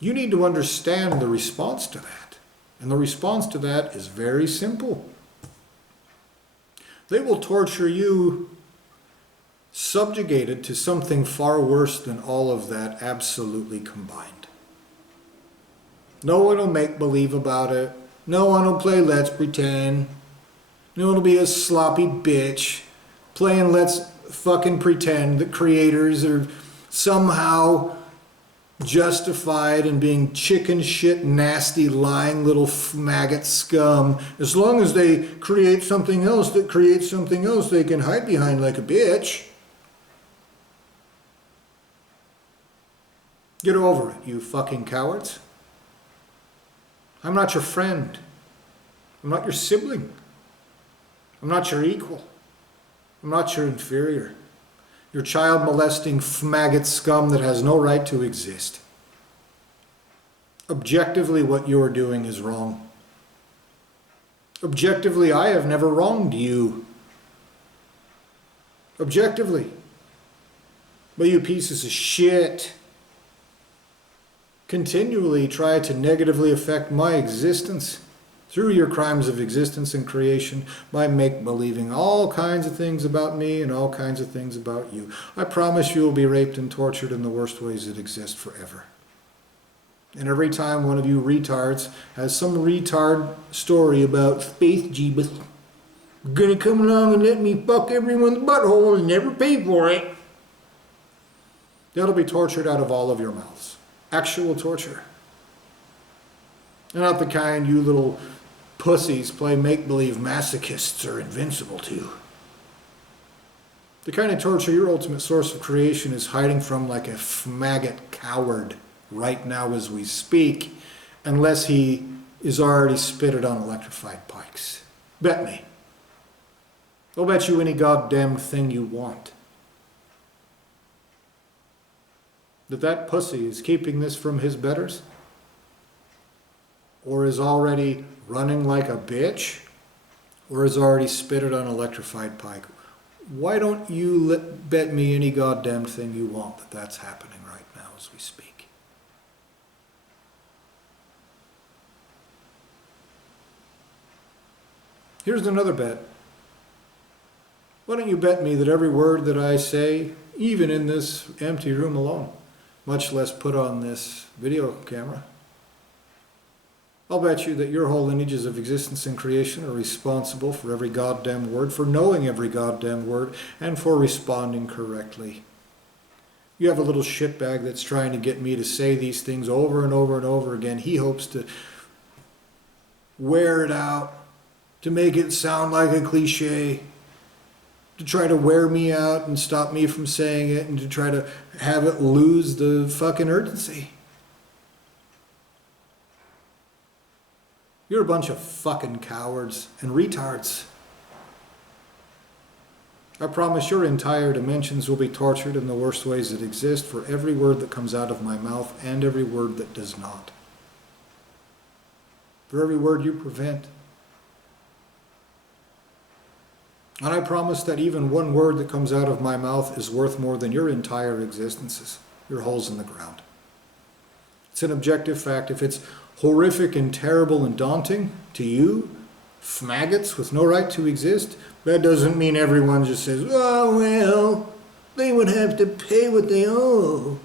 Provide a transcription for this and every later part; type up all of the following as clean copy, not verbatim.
You need to understand the response to that. And the response to that is very simple. They will torture you subjugated to something far worse than all of that absolutely combined. No one will make believe about it. No one will play let's pretend. No one will be a sloppy bitch playing let's fucking pretend that creators are somehow justified in being chicken shit, nasty, lying little maggot scum. As long as they create something else that creates something else they can hide behind like a bitch. Get over it, you fucking cowards. I'm not your friend. I'm not your sibling. I'm not your equal. I'm not your inferior. You're child molesting maggot scum that has no right to exist. Objectively, what you're doing is wrong. Objectively, I have never wronged you. Objectively. But you pieces of shit continually try to negatively affect my existence through your crimes of existence and creation by make-believing all kinds of things about me and all kinds of things about you. I promise you will be raped and tortured in the worst ways that exist forever. And every time one of you retards has some retard story about space jeebus, gonna come along and let me fuck everyone's butthole and never pay for it, that'll be tortured out of all of your mouths. Actual torture. And not the kind you little pussies play make-believe masochists are invincible to. The kind of torture your ultimate source of creation is hiding from like a maggot coward right now as we speak, unless he is already spitted on electrified pikes. Bet me. I'll bet you any goddamn thing you want that pussy is keeping this from his betters, or is already running like a bitch, or is already spitted on electrified pike. Why don't you bet me any goddamn thing you want that that's happening right now as we speak? Here's another bet. Why don't you bet me that every word that I say, even in this empty room alone, much less put on this video camera, I'll bet you that your whole lineages of existence and creation are responsible for every goddamn word, for knowing every goddamn word, and for responding correctly. You have a little shitbag that's trying to get me to say these things over and over and over again. He hopes to wear it out, to make it sound like a cliche, to try to wear me out and stop me from saying it, and to try to have it lose the fucking urgency. You're a bunch of fucking cowards and retards. I promise your entire dimensions will be tortured in the worst ways that exist for every word that comes out of my mouth and every word that does not. For every word you prevent. And I promise that even one word that comes out of my mouth is worth more than your entire existences, your holes in the ground. It's an objective fact. If it's horrific and terrible and daunting to you, maggots with no right to exist, that doesn't mean everyone just says, oh, well, they would have to pay what they owe.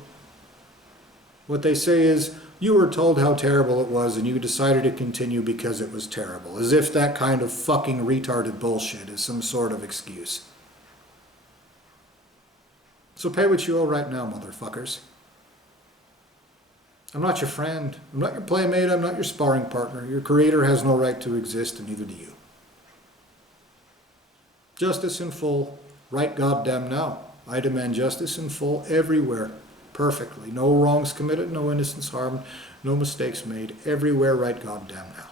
What they say is, you were told how terrible it was and you decided to continue because it was terrible. As if that kind of fucking retarded bullshit is some sort of excuse. So pay what you owe right now, motherfuckers. I'm not your friend. I'm not your playmate. I'm not your sparring partner. Your creator has no right to exist, and neither do you. Justice in full, right goddamn now. I demand justice in full everywhere. Perfectly. No wrongs committed, no innocents harmed, no mistakes made. Everywhere right goddamn now.